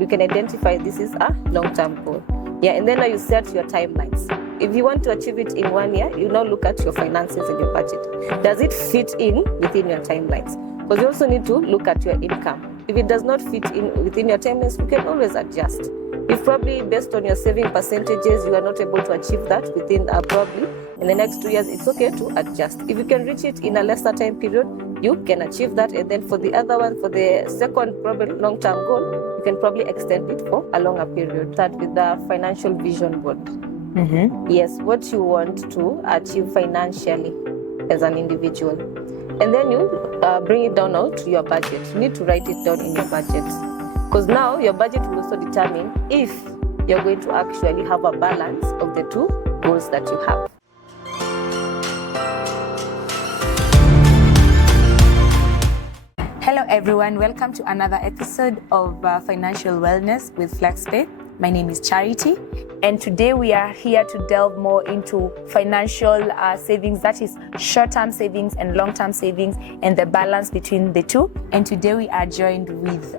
you can identify this is a long-term goal. Yeah, and then now you set your timelines. If you want to achieve it in 1 year, you now look at your finances and your budget. Does it fit in within your timelines? Because you also need to look at your income. If it does not fit in within your timelines, you can always adjust. If probably based on your saving percentages, you are not able to achieve that within probably in the next 2 years, it's okay to adjust. If you can reach it in a lesser time period, you can achieve that. And then for the other one, for the second probably long-term goal, you can probably extend it for a longer period. Start with the financial vision board. Yes, what you want to achieve financially as an individual. And then you bring it down now to your budget. You need to write it down in your budget. Because now your budget will also determine if you're going to actually have a balance of the two goals that you have. Hello everyone, welcome to another episode of Financial Wellness with Flexpay. My name is Charity, and today we are here to delve more into financial savings, that is short-term savings and long-term savings, and the balance between the two. And today we are joined with,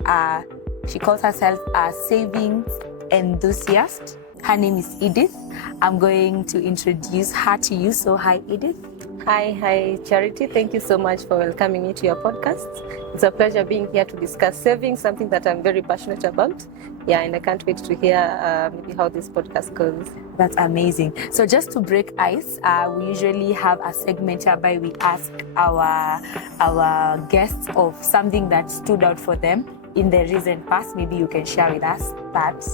she calls herself a savings enthusiast. Her name is Edith. I'm going to introduce her to you. So hi Edith. Hi Charity. Thank you so much for welcoming me to your podcast. It's a pleasure being here to discuss savings, something that I'm very passionate about. Yeah, and I can't wait to hear maybe how this podcast goes. That's amazing. So just to break ice, we usually have a segment whereby we ask our guests of something that stood out for them in the recent past. Maybe you can share with us that.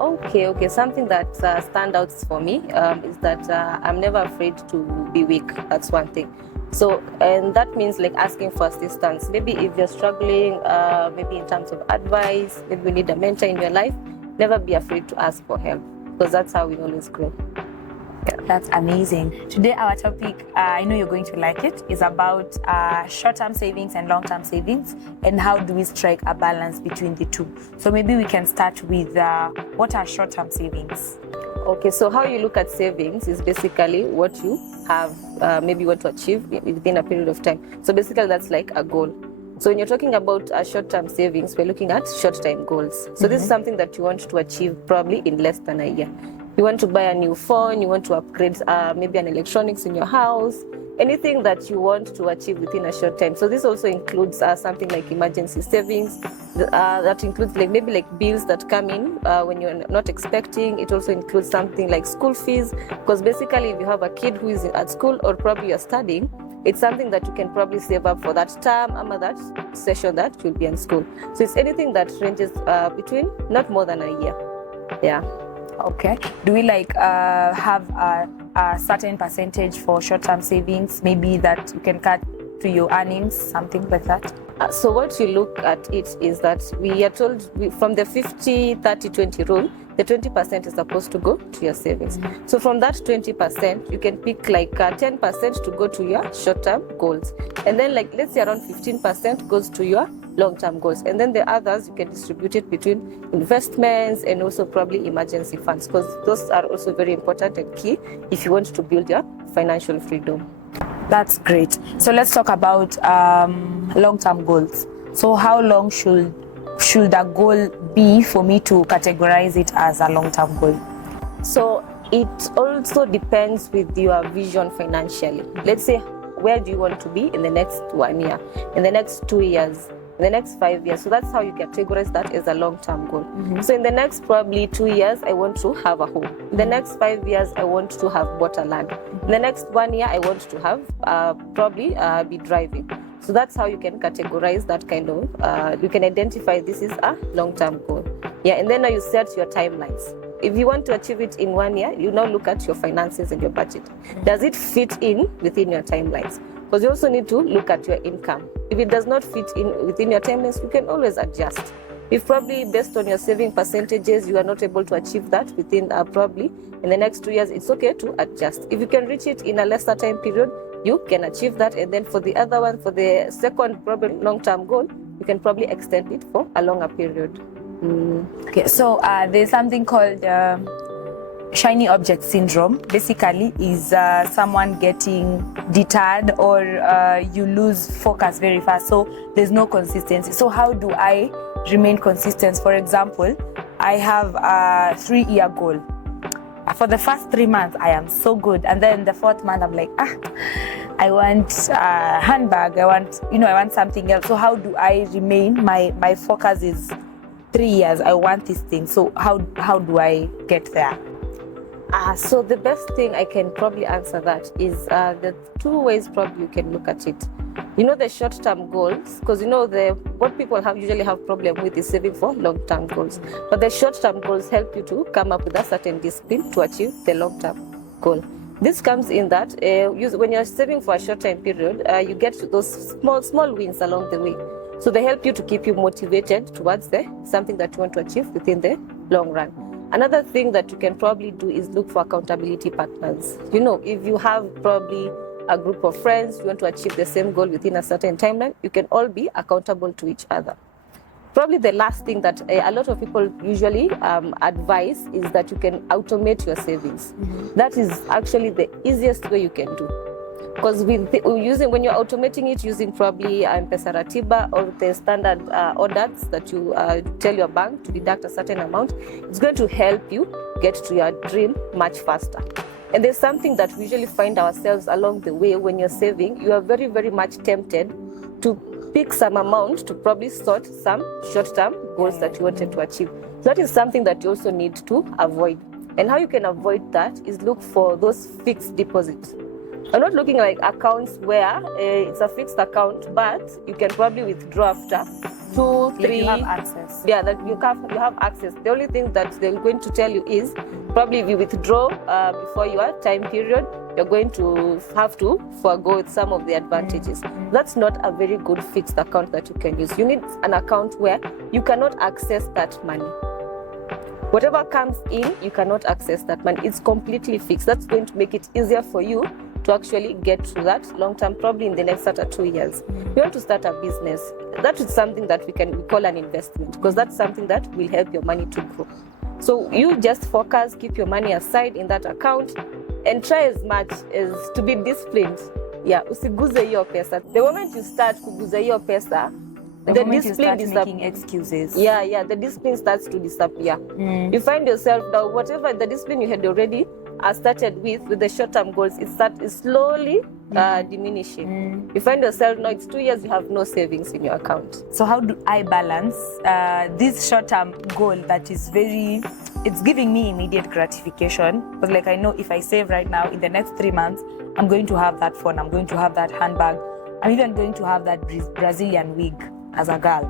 Okay. Something that stands out for me is that I'm never afraid to be weak. That's one thing. So, and that means like asking for assistance. Maybe if you're struggling, maybe in terms of advice, maybe you need a mentor in your life, never be afraid to ask for help, because that's how we always grow. Yeah. That's amazing. Today our topic, I know you're going to like it, is about short-term savings and long-term savings, and how do we strike a balance between the two. So maybe we can start with what are short-term savings? Okay, so how you look at savings is basically what you have, maybe want to achieve within a period of time. So basically that's like a goal. So when you're talking about short-term savings, we're looking at short-term goals. So this is something that you want to achieve probably in less than a year. You want to buy a new phone, you want to upgrade maybe an electronics in your house, anything that you want to achieve within a short time. So this also includes something like emergency savings, that includes like maybe like bills that come in when you're not expecting. It also includes something like school fees, because basically if you have a kid who is at school or probably you're studying, it's something that you can probably save up for that term or that session that you'll be in school. So it's anything that ranges between not more than a year. Yeah. Okay. Do we have a certain percentage for short-term savings, maybe that you can cut to your earnings, something like that? So what you look at it is that we are told from the 50-30-20 rule, the 20% is supposed to go to your savings. So from that 20%, you can pick like 10% to go to your short-term goals. And then like let's say around 15% goes to your long-term goals. And then the others, you can distribute it between investments and also probably emergency funds, because those are also very important and key if you want to build your financial freedom. That's great. So let's talk about long-term goals. So how long should a goal be for me to categorize it as a long-term goal? So it also depends with your vision financially. Let's say, where do you want to be in the next 1 year, in the next 2 years, in the next 5 years? So that's how you categorize that as a long-term goal. So in the next probably 2 years, I want to have a home. In the next 5 years, I want to have bought a land. In the next 1 year, I want to have probably be driving. So that's how you can categorize that kind of, you can identify this is a long-term goal. Yeah, and then now you set your timelines. If you want to achieve it in 1 year, you now look at your finances and your budget. Does it fit in within your timelines? Because you also need to look at your income. If it does not fit in within your timelines, you can always adjust. If probably based on your saving percentages, you are not able to achieve that within probably in the next 2 years, it's okay to adjust. If you can reach it in a lesser time period, you can achieve that. And then for the other one, for the second probably long-term goal, you can probably extend it for a longer period. Okay, so there's something called shiny object syndrome. Basically is someone getting deterred or you lose focus very fast, so there's no consistency. So how do I remain consistent. For example, I have a 3-year goal. For the first 3 months, I am so good. And then the 4th month, I'm like, I want a handbag. I want something else. So how do I remain? My focus is 3 years. I want this thing. So how do I get there? So the best thing I can probably answer that is the 2 ways probably you can look at it. The short-term goals, because what people usually have problem with is saving for long-term goals. But the short-term goals help you to come up with a certain discipline to achieve the long-term goal. This comes in that when you're saving for a short-time period, you get those small wins along the way. So they help you to keep you motivated towards something that you want to achieve within the long run. Another thing that you can probably do is look for accountability partners. If you have probably a group of friends, you want to achieve the same goal within a certain timeline, you can all be accountable to each other. Probably the last thing that a lot of people usually advise is that you can automate your savings. That is actually the easiest way you can do. Because when you're automating it using probably M-Pesa Ratiba or the standard orders that you tell your bank to deduct a certain amount, it's going to help you get to your dream much faster. And there's something that we usually find ourselves along the way when you're saving. You are very, very much tempted to pick some amount to probably sort some short-term goals that you wanted to achieve. So that is something that you also need to avoid. And how you can avoid that is look for those fixed deposits. I'm not looking like accounts where it's a fixed account, but you can probably withdraw after 2, 3. You have access. Yeah, that you have access. The only thing that they're going to tell you is probably if you withdraw before your time period, you're going to have to forego some of the advantages. That's not a very good fixed account that you can use. You need an account where you cannot access that money. Whatever comes in, you cannot access that money. It's completely fixed. That's going to make it easier for you to actually get to that long term, probably in the next 2 years. You want to start a business. That is something that we call an investment, because that's something that will help your money to grow. So you just focus, keep your money aside in that account, and try as much as to be disciplined. Yeah, usiguze hiyo pesa. The moment you start kuguza hiyo pesa, the discipline you start making excuses. Yeah, the discipline starts to disappear. You find yourself now, whatever the discipline you had already started with the short-term goals, it is slowly diminishing. You find yourself now, it's 2 years, you have no savings in your account. So how do I balance this short-term goal that is it's giving me immediate gratification? Because like I know if I save right now, in the next 3 months, I'm going to have that phone, I'm going to have that handbag, I'm even going to have that Brazilian wig as a girl.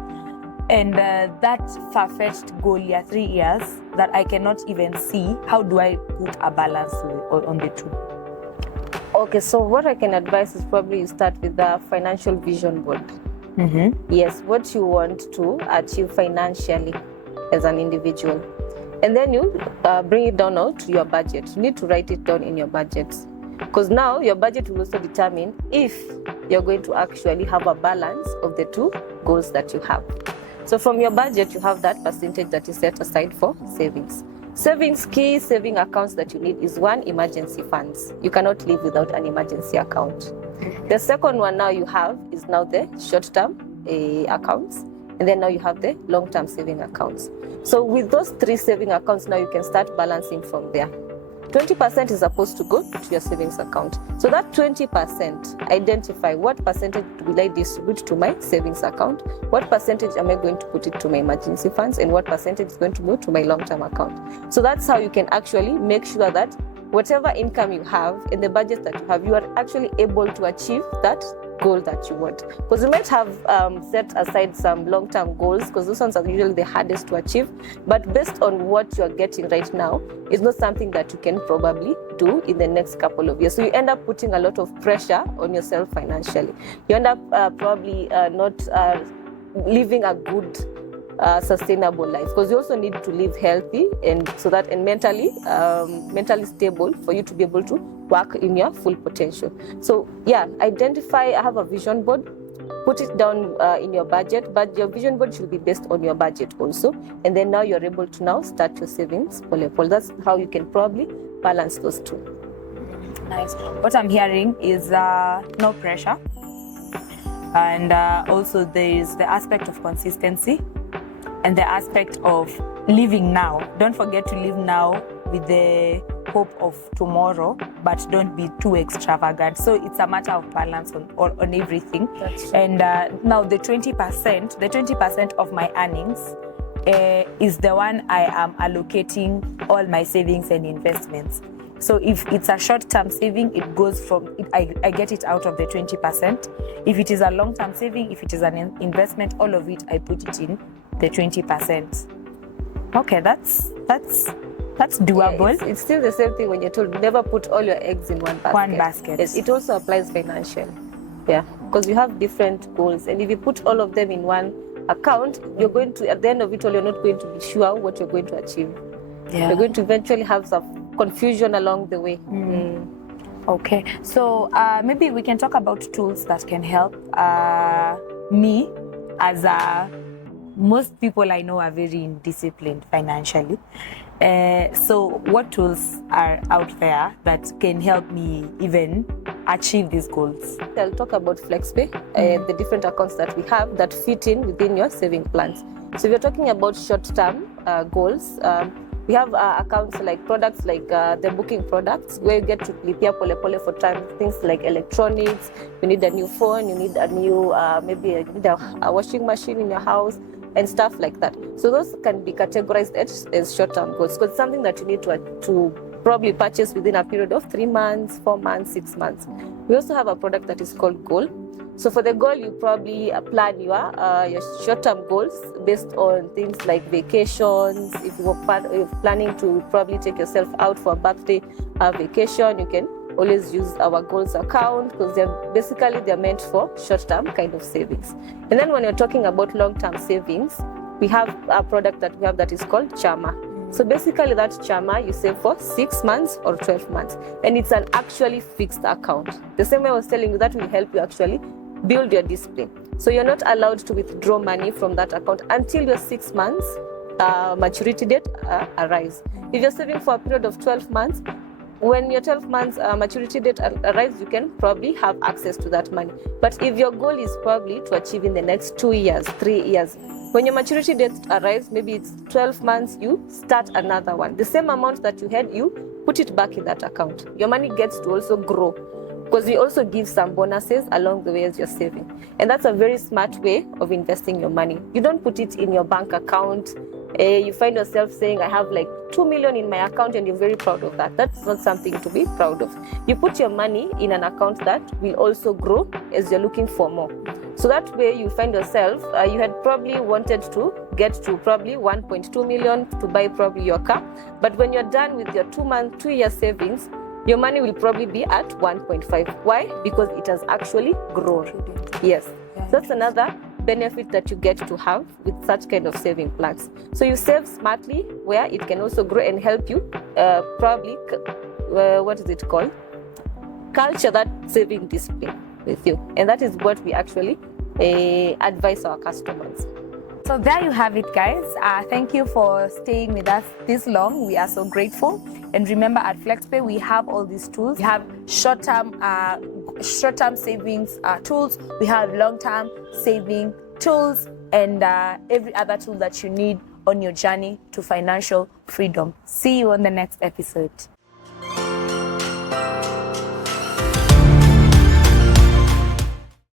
And that far-fetched goal, 3 years, that I cannot even see, how do I put a balance on the two? Okay, so what I can advise is probably you start with the financial vision board. Yes, what you want to achieve financially as an individual. And then you bring it down now to your budget. You need to write it down in your budget. Because now your budget will also determine if you're going to actually have a balance of the two goals that you have. So from your budget, you have that percentage that is set aside for savings. Key saving accounts that you need is one, emergency funds. You cannot live without an emergency account. The second one now you have is now the short-term accounts. And then now you have the long-term saving accounts. So with those 3 saving accounts, now you can start balancing from there. 20% is supposed to go to your savings account. So that 20%, identify what percentage will I distribute to my savings account, what percentage am I going to put it to my emergency funds, and what percentage is going to go to my long-term account. So that's how you can actually make sure that whatever income you have in the budget that you have, you are actually able to achieve that goal that you want. Because you might have set aside some long-term goals, because those ones are usually the hardest to achieve, but based on what you're getting right now, it's not something that you can probably do in the next couple of years. So you end up putting a lot of pressure on yourself financially. You end up probably not living a good sustainable life, because you also need to live healthy and mentally stable for you to be able to work in your full potential. So identify, have a vision board, put it down in your budget, but your vision board should be based on your budget also. And then now you're able to now start your savings. That's how you can probably balance those two. Nice. What I'm hearing is no pressure. And also there is the aspect of consistency. and the aspect of living now. Don't forget to live now with the hope of tomorrow, but don't be too extravagant. So it's a matter of balance on everything. And now the 20% of my earnings is the one I am allocating all my savings and investments. So if it's a short-term saving, it goes from, I get it out of the 20%. If it is a long-term saving, if it is an investment, all of it, I put it in the 20%. Okay, that's doable. Yeah, it's still the same thing when you're told never put all your eggs in one basket. One basket. Yes, it also applies financially. Yeah, because you have different goals, and if you put all of them in one account, you're going to, at the end of it all, you're not going to be sure what you're going to achieve. Yeah. You're going to eventually have some confusion along the way. Okay, so maybe we can talk about tools that can help me as most people I know are very indisciplined financially. So what tools are out there that can help me even achieve these goals? I'll talk about Flexpay, the different accounts that we have that fit in within your saving plans. So if you're talking about short-term goals, we have accounts like products like the booking products where you get to lipia pole pole for time, things like electronics. You need a new phone, you need a new maybe you need a washing machine in your house and stuff like that. So those can be categorized as short-term goals because it's something that you need to probably purchase within a period of 3 months, 4 months, 6 months. We also have a product that is called Goal. So for the goal, you probably plan your short-term goals based on things like vacations. If you're planning to probably take yourself out for a birthday vacation, you can always use our goals account because they're meant for short-term kind of savings. And then when you're talking about long-term savings, we have a product that we have that is called Chama. So basically that Chama you save for 6 months or 12 months, and it's an actually fixed account. The same way I was telling you, that will help you actually build your discipline. So you're not allowed to withdraw money from that account until your 6 months maturity date arrives. If you're saving for a period of 12 months, when your 12 months maturity date arrives, you can probably have access to that money. But if your goal is probably to achieve in the next 2 years, 3 years, when your maturity date arrives, maybe it's 12 months, you start another one. The same amount that you had, you put it back in that account. Your money gets to also grow because we also give some bonuses along the way as you're saving. And that's a very smart way of investing your money. You don't put it in your bank account. You find yourself saying, I have like 2 million in my account, and you're very proud of that. That's not something to be proud of. You put your money in an account that will also grow as you're looking for more. So that way you find yourself, you had probably wanted to get to probably 1.2 million to buy probably your car. But when you're done with your 2-year savings, your money will probably be at 1.5. Why? Because it has actually grown. Yes. So that's another benefit that you get to have with such kind of saving plans. So you save smartly where it can also grow and help you probably, what is it called? Culture that saving discipline with you. And that is what we actually advise our customers. So there you have it, guys. Thank you for staying with us this long. We are so grateful. And remember, at Flexpay, we have all these tools. We have short-term savings tools. We have long-term saving tools, and every other tool that you need on your journey to financial freedom. See you on the next episode.